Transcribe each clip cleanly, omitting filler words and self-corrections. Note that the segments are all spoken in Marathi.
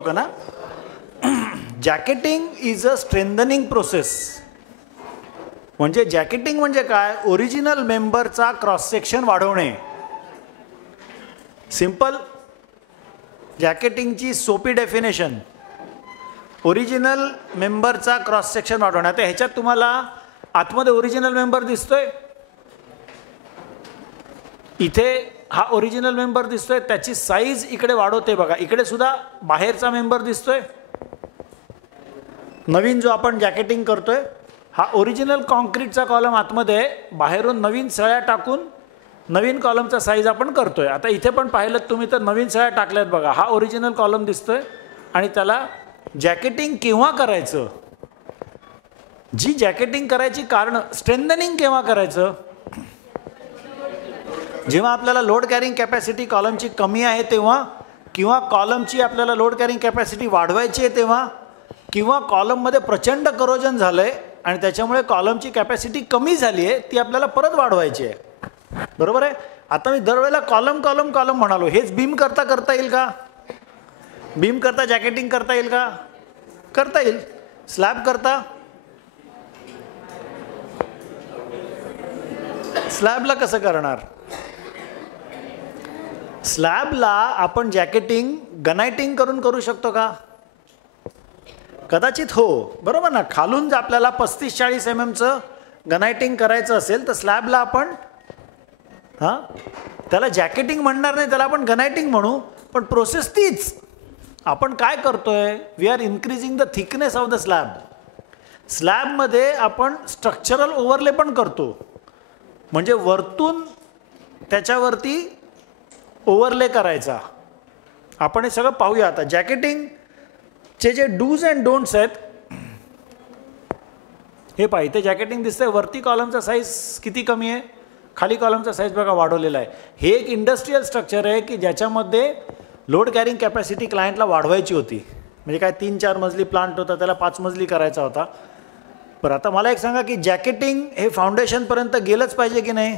ना जॅकेटिंग इज अ स्ट्रेंथनिंग प्रोसेस. म्हणजे जॅकेटिंग म्हणजे काय? ओरिजिनल मेंबरचा क्रॉस सेक्शन वाढवणे. सिंपल जॅकेटिंगची सोपी डेफिनेशन, ओरिजिनल मेंबरचा क्रॉस सेक्शन वाढवणे. आता ह्याच्यात तुम्हाला आतमध्ये ओरिजिनल मेंबर दिसतोय, इथे हा ओरिजिनल मेंबर दिसतोय, त्याची साईज इकडे वाढवते बघा. इकडे सुद्धा बाहेरचा मेंबर दिसतोय. नवीन जो आपण जॅकेटिंग करतोय हा ओरिजिनल कॉन्क्रीटचा कॉलम आतमध्ये, बाहेरून नवीन सळ्या टाकून नवीन कॉलमचा साईज आपण करतोय. आता इथे पण पाहिलं तुम्ही तर नवीन सळ्या टाकल्यात बघा. हा ओरिजिनल कॉलम दिसतोय आणि त्याला जॅकेटिंग केव्हा करायचं, जी जॅकेटिंग करायची कारण, स्ट्रेंथनिंग केव्हा करायचं? जेव्हा आपल्याला लोड कॅरिंग कॅपॅसिटी कॉलमची कमी आहे तेव्हा, किंवा कॉलमची आपल्याला लोड कॅरिंग कॅपॅसिटी वाढवायची आहे तेव्हा, किंवा कॉलममध्ये प्रचंड करोजन झालं आहे आणि त्याच्यामुळे कॉलमची कॅपॅसिटी कमी झाली आहे, ती आपल्याला परत वाढवायची आहे. बरोबर आहे. आता मी दरवेळेला कॉलम कॉलम कॉलम म्हणालो, हेच बीम करता करता येईल का? बीम करता जॅकेटिंग करता येईल का? करता येईल. स्लॅब करता, स्लॅबला कसं करणार? स्लॅबला आपण जॅकेटिंग गनायटिंग करून करू शकतो का? कदाचित हो, बरोबर ना. खालून जर आपल्याला 35-40 mm गनायटिंग करायचं असेल तर स्लॅबला आपण त्याला जॅकेटिंग म्हणणार नाही, त्याला आपण गनायटिंग म्हणू. पण प्रोसेस तीच. आपण काय करतोय? We are increasing the thickness of the slab. स्लॅबमध्ये आपण स्ट्रक्चरल ओव्हरले पण करतो, म्हणजे वरतून त्याच्यावरती ओव्हरले करायचा. आपण हे सगळं पाहूया आता. जॅकेटिंगचे जे डूज अँड डोंट्स आहेत हे पाहिजे. ते जॅकेटिंग दिसतंय, वरती कॉलमचा साईज किती कमी आहे, खाली कॉलमचा साईज बघा वाढवलेला आहे. हे एक इंडस्ट्रीयल स्ट्रक्चर आहे की ज्याच्यामध्ये लोड कॅरिंग कॅपॅसिटी क्लायंटला वाढवायची होती. म्हणजे काय 3-4 मजली प्लांट होता, त्याला 5 मजली करायचा होता. बरं, आता मला एक सांगा की जॅकेटिंग हे फाउंडेशनपर्यंत गेलंच पाहिजे की नाही?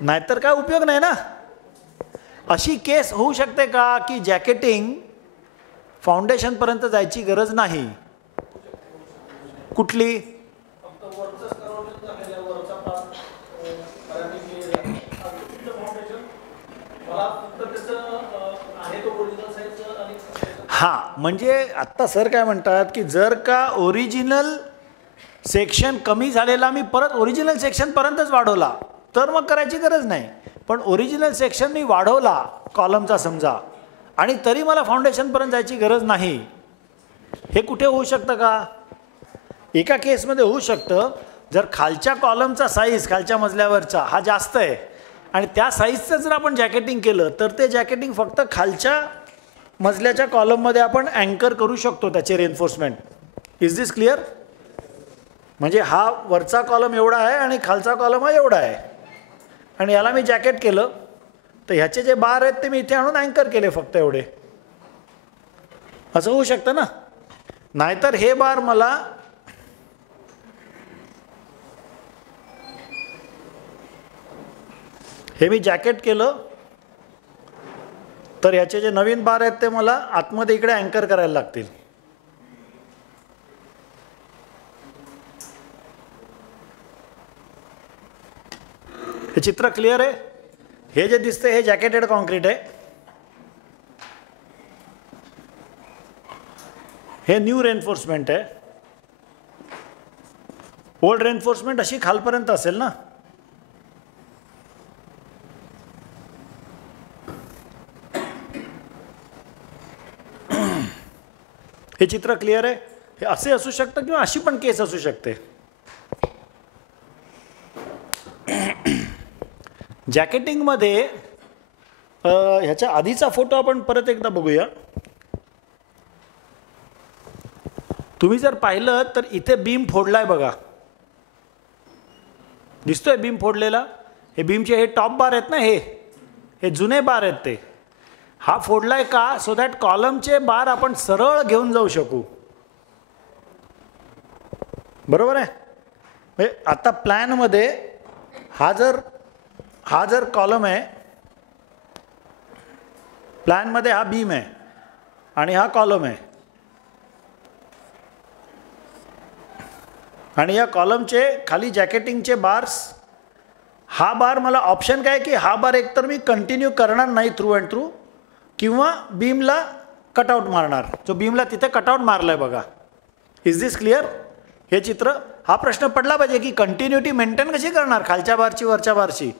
नाहीतर काय उपयोग नाही ना. अशी केस होऊ शकते का की जॅकेटिंग फाउंडेशनपर्यंत जायची गरज नाही? कुठली? हां, म्हणजे आत्ता सर काय म्हणतात की जर का ओरिजिनल सेक्शन कमी झालेला मी परत ओरिजिनल सेक्शनपर्यंतच वाढवला तर मग करायची गरज नाही. पण ओरिजिनल सेक्शन मी वाढवला कॉलमचा समजा, आणि तरी मला फाउंडेशनपर्यंत जायची गरज नाही. हे कुठे होऊ शकतं का? एका केसमध्ये होऊ शकतं, जर खालच्या कॉलमचा साईज खालच्या मजल्यावरचा हा जास्त आहे आणि त्या साईजचं जर आपण जॅकेटिंग केलं तर ते जॅकेटिंग फक्त खालच्या मजल्याच्या कॉलममध्ये आपण अँकर करू शकतो त्याचे रेन्फोर्समेंट. Is this clear? म्हणजे हा वरचा कॉलम एवढा आहे आणि खालचा कॉलम हा एवढा आहे, आणि याला मी जॅकेट केलं तर ह्याचे जे बार आहेत ते मी इथे आणून अँकर केले फक्त एवढे. असं होऊ शकतं ना. नाहीतर हे बार मला हे मी जॅकेट केलं तर ह्याचे जे नवीन बार आहेत ते मला आतमध्ये इकडे अँकर करायला लागतील. हे चित्र क्लिअर आहे? हे जे दिसते हे जॅकेटेड कॉन्क्रीट आहे. हे न्यू रेन्फोर्समेंट आहे. ओल्ड रेन्फोर्समेंट अशी खालपर्यंत असेल ना. हे चित्र क्लिअर आहे? हे असे असू शकतं किंवा अशी पण केस असू शकते. जॅकेटिंगमध्ये ह्याच्या आधीचा फोटो आपण परत एकदा बघूया. तुम्ही जर पाहिलं तर इथे बीम फोडलाय बघा, दिसतोय बीम फोडलेला? हे बीमचे हे टॉप बार आहेत ना, हे जुने बार आहेत ते. हा फोडलाय का? सो दॅट कॉलमचे बार आपण सरळ घेऊन जाऊ शकू. बरोबर आहे? म्हणजे आता प्लॅनमध्ये हा जर कॉलम आहे, प्लॅनमध्ये हा बीम आहे, आणि हा कॉलम आहे, आणि या कॉलमचे खाली जॅकेटिंगचे बार्स, हा बार मला ऑप्शन काय की हा बार एकतर मी कंटिन्यू करणार नाही थ्रू अँड थ्रू, किंवा बीमला कटआउट मारणार. जो बीमला तिथे कटआउट मारला आहे बघा. Is this clear? हे चित्र, हा प्रश्न पडला पाहिजे की कंटिन्युटी मेंटेन कशी करणार खालच्या बारची वरच्या बारची,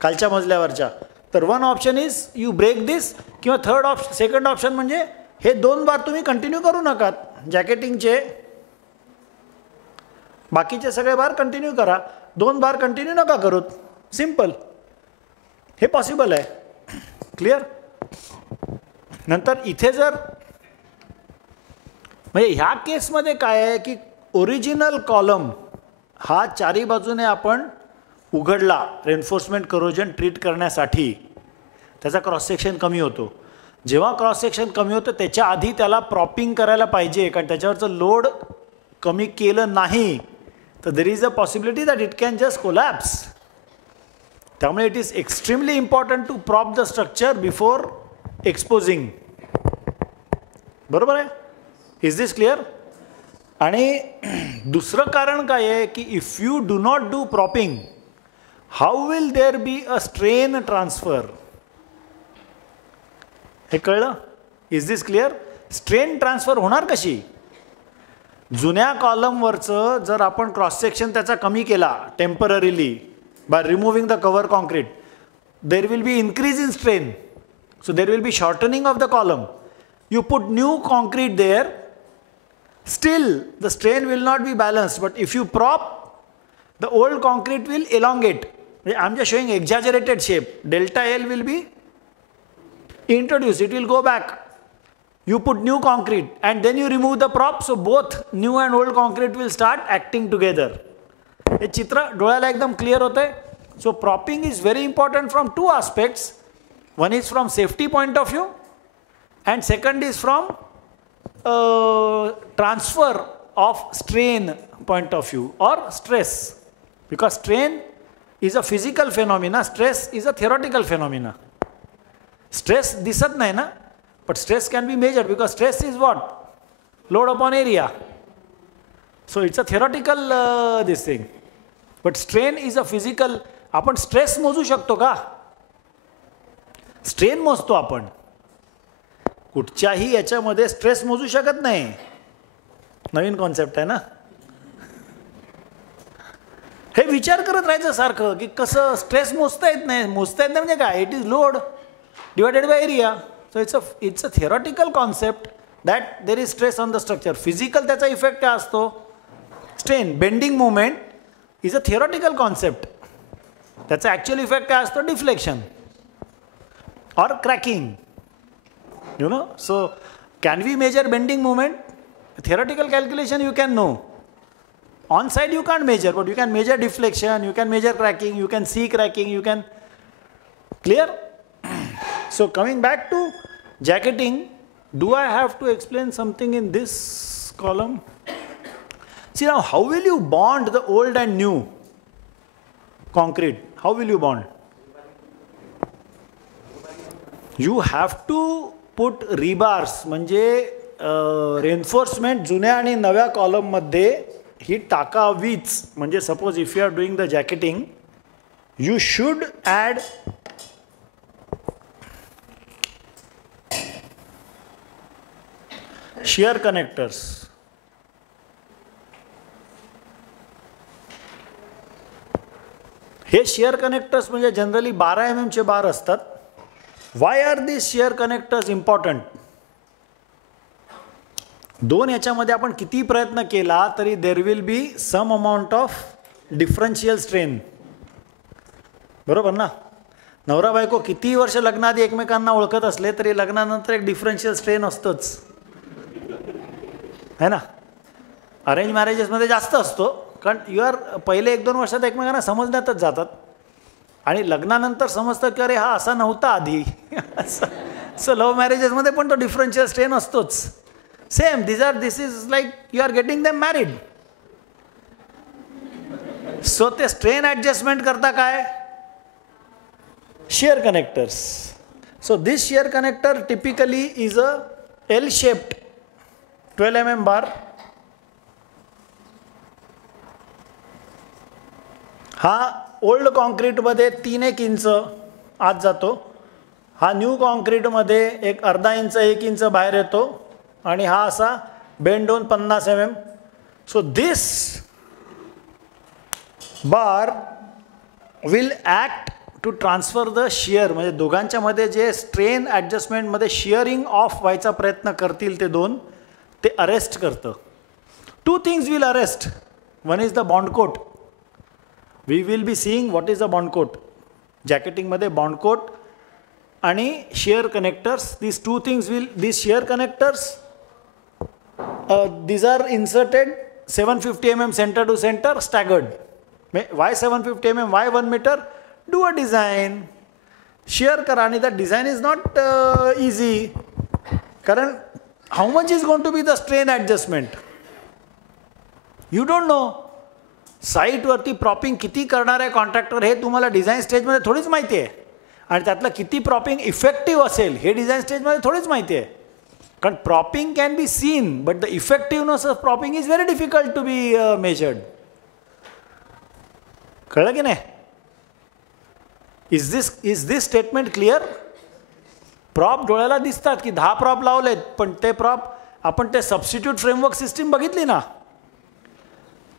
खालच्या मजल्यावरच्या. तर one option is you break this, किंवा सेकंड ऑप्शन म्हणजे हे 2 बार तुम्ही कंटिन्यू करू नका, जॅकेटिंगचे बाकीचे सगळे बार कंटिन्यू करा, 2 बार कंटिन्यू नका करूत. सिंपल, हे पॉसिबल आहे. क्लिअर? नंतर इथे जर म्हणजे ह्या केसमध्ये काय आहे की ओरिजिनल कॉलम हा चारी बाजूने आपण उघडला रेन्फोर्समेंट करोजन ट्रीट करण्यासाठी, त्याचा क्रॉस सेक्शन कमी होतो. जेव्हा क्रॉस सेक्शन कमी होतं त्याच्या आधी त्याला प्रॉपिंग करायला पाहिजे, कारण त्याच्यावरचं लोड कमी केलं नाही तर there is a possibility that it can just collapse. त्यामुळे it is extremely important to prop the structure before exposing. बरोबर आहे? Is this clear? आणि दुसरं कारण काय आहे की if you do not do propping, how will there be a strain transfer? हे कळलं? Is this clear? Strain transfer होणार कशी? जुन्या कॉलमवरचं जर आपण क्रॉस सेक्शन त्याचा कमी केला temporarily by removing the cover concrete, there will be increase in strain, so there will be shortening of the column. You put new concrete there, still the strain will not be balanced, but if you prop, the old concrete will elongate. I'm just showing exaggerated shape. Delta L will be introduced, it will go back. You put new concrete and then you remove the prop, so both new and old concrete will start acting together. हे चित्र डोळ्याला एकदम क्लिअर होतंय. So propping is very important from 2 aspects. One is from safety point of view, and second is from transfer of strain point of view or stress, because strain is a physical phenomena, stress is a theoretical phenomena. Stress disat nahi na, but stress can be measured because stress is what? Load upon area. So it's a theoretical this thing, but strain is a physical. आपण stress मोजू शकतो का? strain मोजतो आपण, कुठच्याही याच्यामध्ये स्ट्रेस मोजू शकत नाही. नवीन कॉन्सेप्ट आहे ना. हे विचार करत राहायचं सारखं की कसं स्ट्रेस मोजता येत नाही. मोजता येत नाही म्हणजे काय? It is load divided by area. So it's a theoretical concept that there is stress on the structure. Physical त्याचा इफेक्ट काय असतो? Strain. Bending movement is a theoretical concept. त्याचा ॲक्च्युअल इफेक्ट काय असतो? Deflection or cracking. You know, so can we measure bending moment? Theoretical calculation you can know. On site you can't measure, but you can measure deflection, you can measure cracking, you can see cracking, you can. Clear? So coming back to jacketing, do I have to explain something in this column? See now, how will you bond the old and new concrete? How will you bond? You have to put rebars, म्हणजे रेन्फोर्समेंट जुन्या आणि नव्या कॉलममध्ये ही टाकावीच. म्हणजे suppose if you are doing the jacketing, you should add shear connectors. हे शिअर कनेक्टर्स म्हणजे जनरली 12 mm चे बार असतात. Why are these shear connectors important? 2 याच्यामध्ये आपण किती प्रयत्न केला तरी there will be some amount of differential strain. बरोबर ना? नवरा बायको किती वर्ष लग्नाआधी एकमेकांना ओळखत असले तरी लग्नानंतर एक डिफरन्शियल स्ट्रेन असतोच, है ना? अरेंज मॅरेजेसमध्ये जास्त असतो, कारण पहिले 1-2 वर्षात एकमेकांना समजण्यातच जातात, आणि लग्नानंतर समजतं की अरे हा असा नव्हता आधी. सो लव्ह मॅरेजेसमध्ये पण तो डिफरन्शियल स्ट्रेन असतोच. Same this is like you are getting them married. So ते स्ट्रेन ॲडजस्टमेंट करता काय? Shear connectors. So this shear connector typically is a L shaped 12 mm bar, हा ओल्ड कॉन्क्रीटमध्ये 3-1 इंच आत जातो, हा न्यू कॉन्क्रीटमध्ये एक अर्धा इंच 1 इंच बाहेर येतो, आणि हा असा बेंड होऊन 50 mm. So this bar will act to transfer the shear, म्हणजे दोघांच्या मध्ये जे स्ट्रेन ॲडजस्टमेंटमध्ये शिअरिंग ऑफ व्हायचा प्रयत्न करतील ते दोन, ते अरेस्ट करतं. 2 things will arrest. One is the bond coat. We will be seeing what is the bond coat. जॅकेटिंगमध्ये बॉन्ड कोट आणि shear connectors, these 2 things will, these shear connectors, these are inserted 750 mm center to center staggered. Why 750 mm? Why 1 meter? Do a design, shear करा. आणि that design is not easy, कारण how much is going to be the strain adjustment? You don't know. साईटवरती प्रॉपिंग किती करणार आहे कॉन्ट्रॅक्टर हे तुम्हाला डिझाईन स्टेजमध्ये थोडीच माहिती आहे, आणि त्यातलं किती प्रॉपिंग इफेक्टिव्ह असेल हे डिझाईन स्टेजमध्ये थोडीच माहिती आहे. कारण propping can be seen, but the effectiveness of propping is very difficult to be measured. कळलं की नाही? Is this statement clear? Prop डोळ्याला दिसतात की 10 प्रॉप लावलेत, पण ते प्रॉप आपण ते सबस्टिट्यूट फ्रेमवर्क सिस्टीम बघितली ना,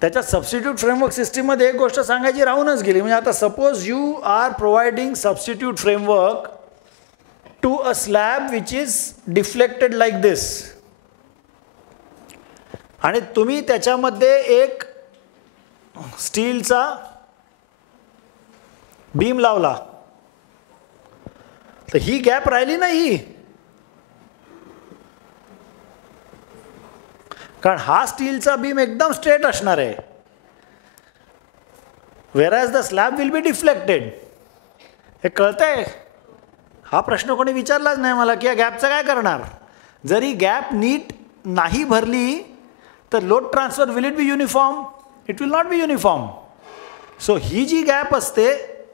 त्याच्या सबस्टिट्यूट फ्रेमवर्क सिस्टीममध्ये एक गोष्ट सांगायची राहूनच गेली. म्हणजे आता suppose you are providing substitute framework to a slab which is deflected like this, आणि तुम्ही त्याच्यामध्ये एक स्टीलचा बीम लावला, तर ही गॅप राहिली नाही, कारण हा स्टीलचा बीम एकदम स्ट्रेट असणार आहे, whereas the slab will be deflected. हे कळतंय? हा प्रश्न कोणी विचारलाच नाही मला की या गॅपचं काय करणार. जरी गॅप नीट नाही भरली तर load transfer will it be uniform? It will not be uniform. So ही जी गॅप असते,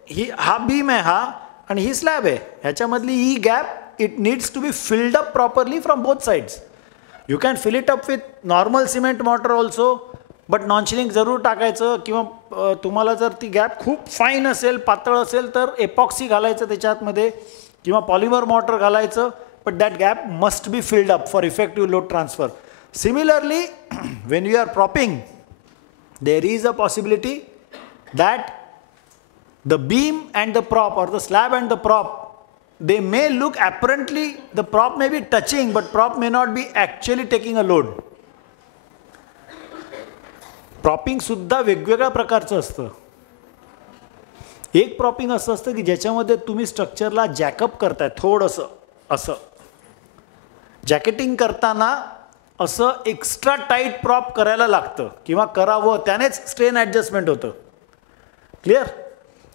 ही हा बीम आहे हा, आणि ही स्लॅब आहे, ह्याच्यामधली ही gap it needs to be filled up properly from both sides. You can fill it up with normal cement mortar also, but non chilling जरूर टाकायचं, किंवा तुम्हाला जर ती गॅप खूप फाईन असेल, पातळ असेल, तर एपॉक्सी घालायचं त्याच्यातमध्ये, किंवा पॉलिमर मॉर्टर घालायचं, but that gap must be filled up for effective load transfer. Similarly when you are propping, there is a possibility that the beam and the prop, or the slab and the prop, they may look apparently, the prop may be touching, but prop may not be actually taking a load. Propping सुद्धा वेगवेगळ्या प्रकारचं असतं. एक प्रॉपिंग असं असतं की ज्याच्यामध्ये तुम्ही स्ट्रक्चरला जॅकअप करताय, थोडंसं असं जॅकेटिंग करताना असं एक्स्ट्रा टाईट प्रॉप करायला लागतं, किंवा करावं, त्यानेच स्ट्रेन ॲडजस्टमेंट होतं. क्लिअर?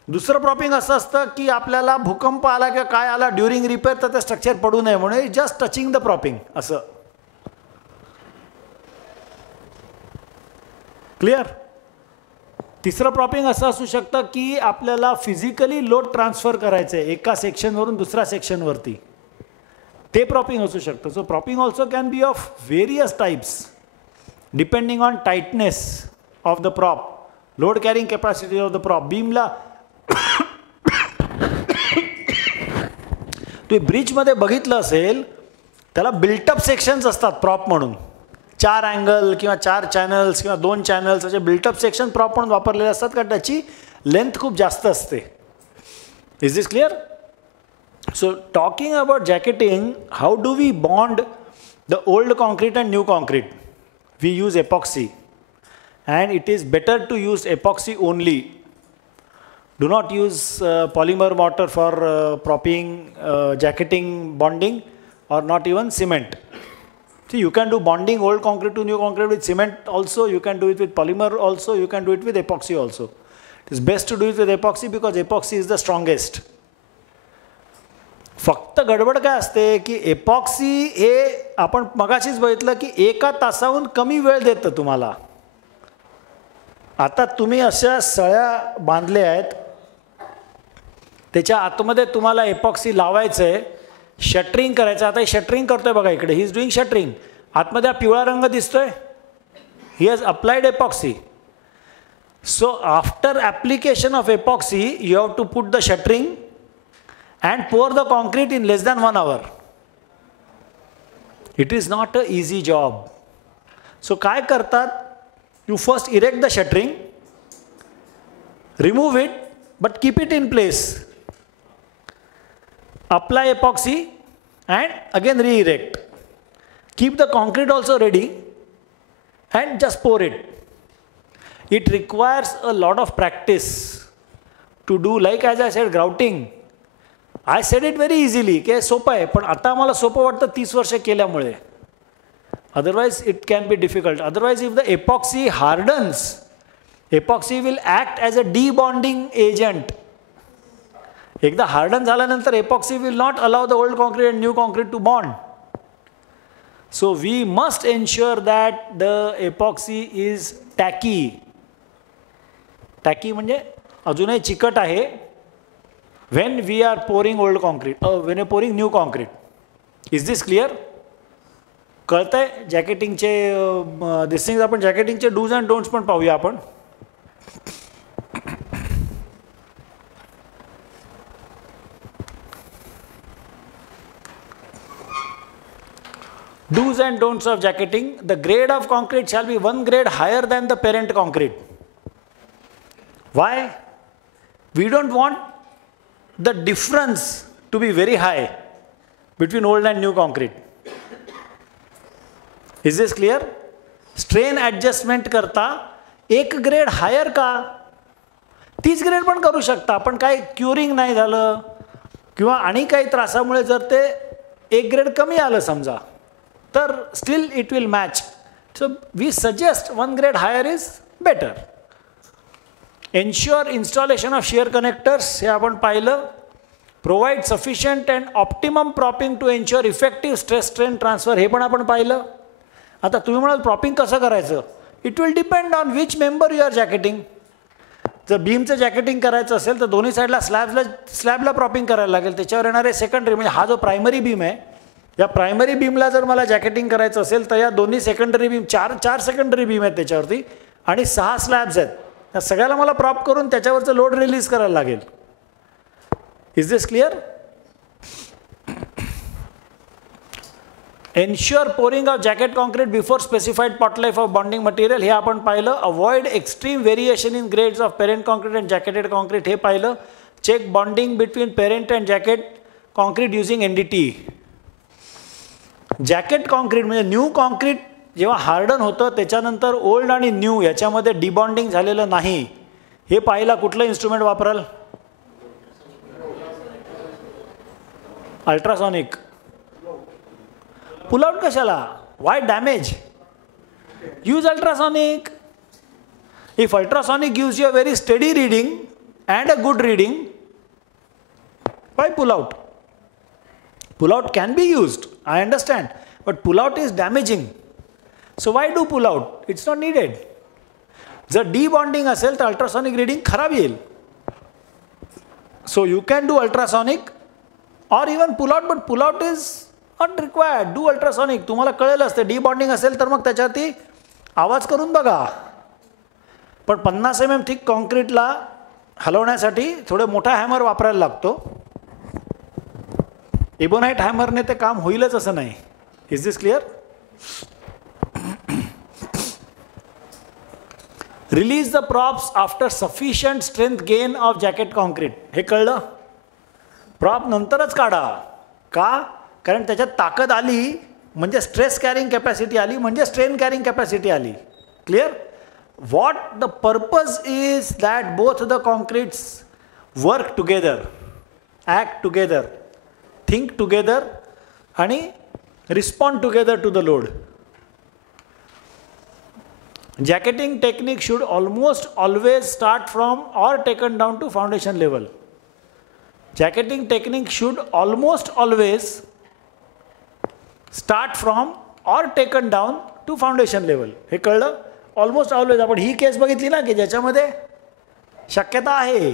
दुसरं प्रॉपिंग असं असतं की आपल्याला भूकंप आला किंवा काय आला ड्युरिंग रिपेअर, तर ते स्ट्रक्चर पडू नये म्हणून जस्ट टचिंग द प्रॉपिंग असं. क्लिअर? तिसरं प्रॉपिंग असं असू शकतं की आपल्याला फिजिकली लोड ट्रान्सफर करायचं आहे एका सेक्शनवरून दुसऱ्या सेक्शनवरती, ते प्रॉपिंग असू शकतं. So propping also can be of various types depending on tightness of the prop, load carrying capacity of the prop. बीमला तुम्ही ब्रिजमध्ये बघितलं असेल, त्याला बिल्टअप सेक्शन्स असतात प्रॉप म्हणून, 4 अँगल किंवा 4 चॅनल्स किंवा 2 चॅनल्स असे बिल्टअप सेक्शन प्रॉप म्हणून वापरलेले असतात, कारण त्याची लेंथ खूप जास्त असते. Is this clear? So talking about jacketing, how do we bond the old concrete and new concrete? We use epoxy, and it is better to use epoxy only. Do not use polymer mortar for propping, jacketing, bonding, or not even cement. See, you can do bonding old concrete to new concrete with cement also, you can do it with polymer also, you can do it with epoxy also. It is best to do it with epoxy because epoxy is the strongest. फक्त गडबड काय असते की एपॉक्सी हे आपण मगाशीच बघितलं की 1 तासाहून कमी वेळ देतं तुम्हाला. आता तुम्ही अशा सळ्या बांधल्या आहेत, त्याच्या आतमध्ये तुम्हाला एपॉक्सी लावायचं आहे, शटरिंग करायचं. आता हे शटरिंग करतोय बघा इकडे, ही इज डुईंग शटरिंग. आतमध्ये हा पिवळा रंग दिसतोय, he has applied epoxy. So after application of epoxy, you have to put the shuttering and pour the concrete in less than 1 hour. It is not an easy job. So काय करतात, you first erect the shuttering, remove it, but keep it in place. Apply epoxy and again re-erect. Keep the concrete also ready and just pour it. It requires a lot of practice to do, like as I said, grouting. I said it very easily, की सोपं आहे, पण आता आम्हाला सोपं वाटतं 30 वर्ष केल्यामुळे. Otherwise it can be difficult. Otherwise if the epoxy hardens, epoxy will act as a debonding agent. एकदा हार्डन झाल्यानंतर epoxy will not allow the old concrete and new concrete to bond. So we must ensure that the epoxy is tacky. टॅकी म्हणजे अजूनही चिकट आहे. when we are pouring old concrete, when we are pouring new concrete. Is this clear? कळतंय? जॅकेटिंगचे दिस थिंग्स आपण जॅकेटिंगचे डूज अँड डोंट्स पण पाहूया आपण. Do's and don'ts of jacketing. The grade of concrete shall be 1 grade higher than the parent concrete. Why? We don't want the difference to be very high between old and new concrete. Is this clear? Strain adjustment करता 1 grade higher का, 30 grade पण करू शकता, पण काय क्युरिंग नाही झालं किंवा आणि काही त्रासामुळे जर ते 1 grade कमी आलं समजा, तर still it will match. So we suggest 1 grade higher is better. Ensure installation of shear connectors, हे आपण पाहिलं. Provide sufficient and optimum propping to ensure effective stress strain transfer, हे पण आपण पाहिलं. आता तुम्ही म्हणाल प्रॉपिंग कसं करायचं? It will depend on which member you are jacketing. जर बीमचं जॅकेटिंग करायचं असेल तर दोन्ही साईडला स्लॅबला प्रॉपिंग करायला लागेल. त्याच्यावर येणारे सेकंडरी, म्हणजे हा जो प्रायमरी बीम आहे, या प्रायमरी बीमला जर मला जॅकेटिंग करायचं असेल तर या दोन्ही सेकंडरी बीम, चार सेकंडरी बीम आहेत त्याच्यावरती आणि 6 स्लॅब्स आहेत. या सगळ्याला मला प्रॉप करून त्याच्यावरचं लोड रिलीज करायला लागेल. Is this clear? Ensure pouring of jacket concrete before specified pot life of bonding material, हे आपण पाहिलं. Avoid extreme variation in grades of parent concrete and jacketed concrete, हे पाहिलं. Check bonding between parent and jacket concrete using NDT. Jacket concrete म्हणजे न्यू कॉन्क्रीट जेव्हा हार्डन होतं त्याच्यानंतर ओल्ड आणि न्यू याच्यामध्ये डिबॉन्डिंग झालेलं नाही, हे पाहायला कुठलं इन्स्ट्रुमेंट वापराल? अल्ट्रासॉनिक. पुल आउट कशाला? Why damage? Use ultrasonic. If ultrasonic gives you a very steady reading and a good reading, why pull out? Pull out can be used, I understand, but pull out is damaging. So why do pull out? It's not needed. जर debonding असेल तर अल्ट्रासॉनिक रीडिंग खराब येईल. So you can do ultrasonic or even pull out, but pull out is not required. Do ultrasonic. तुम्हाला कळेल असते. debonding असेल तर मग त्याच्यावरती आवाज करून बघा. पण 50 mm थिक कॉन्क्रीटला हलवण्यासाठी थोडे मोठा हॅमर वापरायला लागतो. एबोनाइट हॅमरने ते काम होईलच असं नाही. Is this clear? Release the props after sufficient strength gain of jacket concrete, हे कळलं? प्रॉप नंतरच काढा. का? कारण त्याच्यात ताकद आली म्हणजे स्ट्रेस कॅरिंग कॅपॅसिटी आली म्हणजे स्ट्रेन कॅरिंग कॅपॅसिटी आली. Clear? What the purpose is that both the concretes work together, act together, think together आणि respond together to the load. Jacketing technique should almost always start from or taken down to foundation level. Jacketing technique should almost always start from or taken down to foundation level. हे कळलं? Almost always. आपण ही केस बघितली ना की ज्याच्यामध्ये शक्यता आहे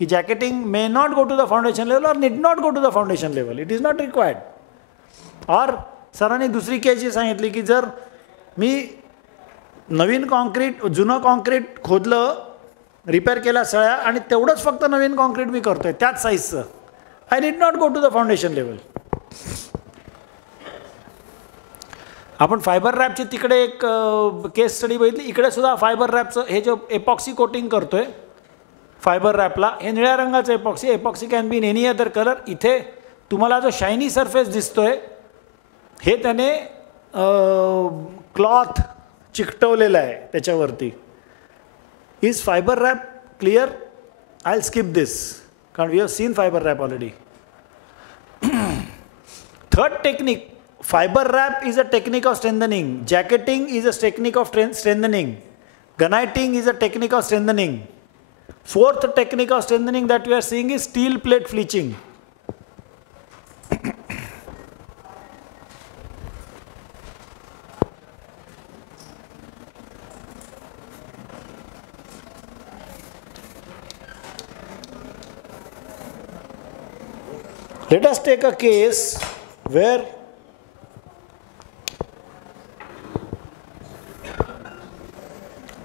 की jacketing may not go to the foundation level or need not go to the foundation level, it is not required. और सरांनी दुसरी केस जी सांगितली की जर मी नवीन कॉन्क्रीट जुनं कॉन्क्रीट खोदलं, रिपेअर केला सळ्या आणि तेवढंच फक्त नवीन कॉन्क्रीट मी करतोय त्याच साईजचं, I need not go to the foundation level. आपण फायबर रॅपची तिकडे एक केस स्टडी बघितली, इकडे सुद्धा फायबर रॅपचं हे जे एपॉक्सी कोटिंग करतोय फायबर रॅपला, हे निळ्या रंगाचं epoxy, epoxy can be in any other colour. इथे तुम्हाला जो शायनी सरफेस दिसतोय हे त्याने क्लॉथ चिकटवलेलं आहे त्याच्यावरती. Is fiber wrap clear? I will skip this कारण we have seen fiber wrap already. Third technique, fiber wrap is a technique of strengthening, jacketing is a technique of strengthening, gunniting is a technique of strengthening. Fourth technique of strengthening that we are seeing is steel plate fleaching. Let us take a case where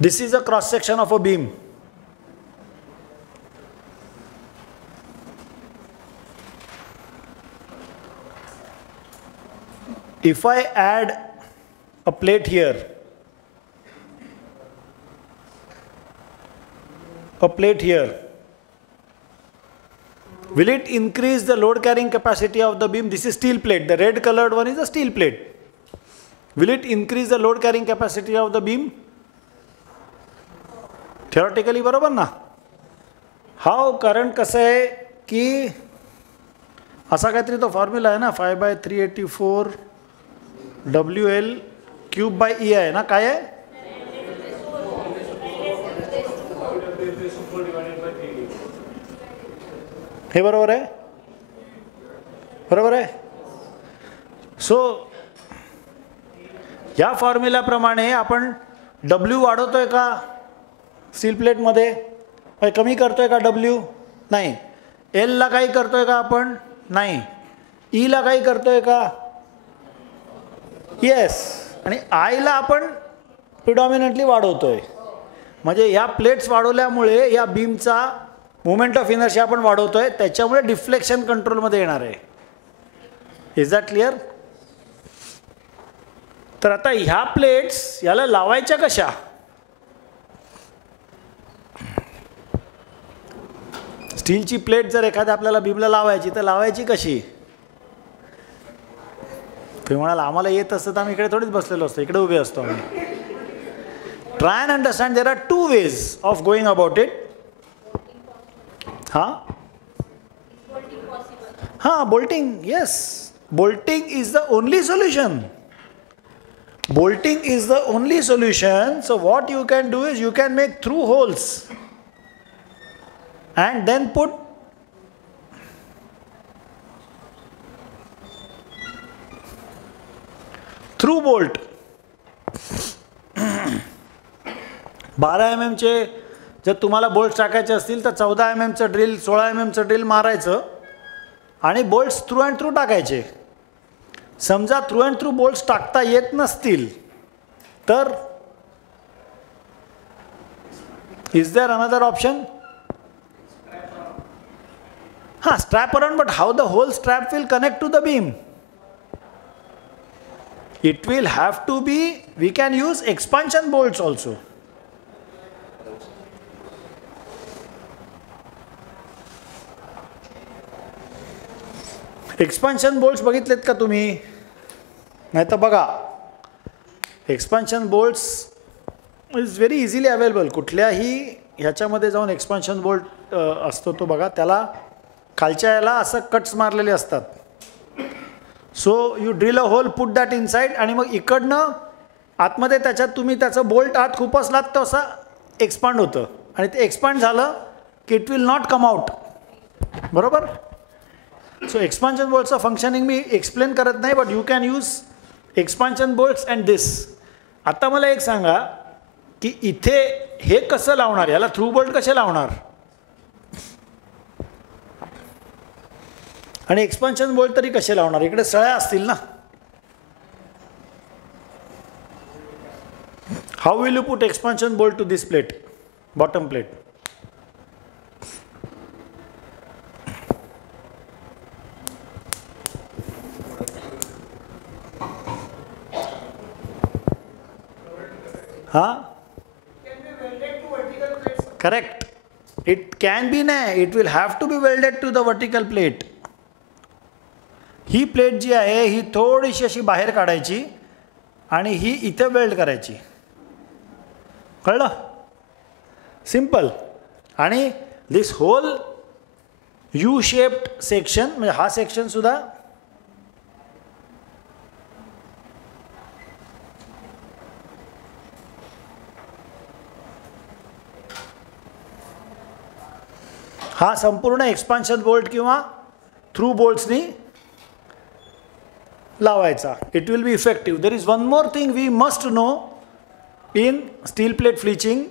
this is a cross section of a beam. If I add a plate here, a plate here, will it increase the load carrying capacity of the beam? This is steel plate. The red colored one is a steel plate. Will it increase the load carrying capacity of the beam? Theoretically बरोबर ना. हाव, कारण कसं आहे की असा काहीतरी तो फॉर्म्युला आहे ना, 5/384 WL³/E आहे ना, काय आहे? हे बरोबर आहे, बरोबर आहे. सो या फॉर्म्युल्याप्रमाणे आपण W वाढवतोय का स्टील प्लेटमध्ये, कमी करतोय का W? नाही. एलला काही करतोय का आपण? नाही. ईला काही करतोय का? येस. आणि आयला आपण प्रिडॉमिनंटली वाढवतोय. म्हणजे या प्लेट्स वाढवल्यामुळे या बीमचा मोमेंट ऑफ इनर्शिया आपण वाढवतोय, त्याच्यामुळे डिफ्लेक्शन कंट्रोलमध्ये येणार आहे. Is that clear? तर आता ह्या प्लेट्स याला लावायच्या कशा? स्टीलची प्लेट जर एखाद्या आपल्याला बीमला लावायची तर लावायची कशी? तुम्ही म्हणाल आम्हाला येत असतं तर आम्ही इकडे थोडीच बसलेलो असतो, इकडे उभे असतो आम्ही. Try and understand there are 2 ways of going about it. हां, bolting. Yes, bolting is the only solution. Bolting is the only solution. So what you can do is you can make through holes and then put through bolt. 12 mm चे जर तुम्हाला बोल्ट टाकायचे असतील तर 14 mm चं ड्रिल, 16 mm चं ड्रिल मारायचं आणि बोल्ट्स थ्रू अँड थ्रू टाकायचे. समजा थ्रू अँड थ्रू बोल्ट्स टाकता येत नसतील तर इज देअर अनदर ऑप्शन? हां, strap around. But how the whole strap will connect to the beam? It will have to be, we can use expansion bolts also. Expansion bolts बघितलेत का तुम्ही? नाही तर बघा, expansion bolts is very easily available. कुठल्याही ह्याच्यामध्ये जाऊन एक्सपान्शन बोल्ट असतो तो बघा, त्याला खालच्या याला असं कट्स मारलेले असतात. So you drill a whole, put that inside आणि मग इकडनं आतमध्ये त्याच्यात तुम्ही त्याचं बोल्ट आत खुपसलात तर असं एक्सपांड होतं आणि ते एक्सपांड झालं की it will not come out. बरोबर? सो एक्सपान्शन बोल्टचं फंक्शनिंग मी एक्सप्लेन करत नाही, but you can use expansion bolts and this. आता मला एक सांगा की इथे हे कसं लावणार, याला थ्रू बोल्ट कसे लावणार? आणि एक्सपान्शन बोल्ट तरी कसे लावणार, इकडे सळ्या असतील ना. How will you put expansion bolt to this plate, bottom plate? Correct. It can be नाही, it will have to be welded to the vertical plate. ही प्लेट जी आहे ही थोडीशी अशी बाहेर काढायची आणि ही इथे वेल्ड करायची. कळलं? सिंपल. आणि this whole U shaped section, म्हणजे हा सेक्शन सुद्धा हा संपूर्ण एक्सपान्शन बोल्ट किंवा थ्रू बोल्ट्सनी लावायचा. It will be effective. There is one more thing we must know in steel plate फ्लिचिंग.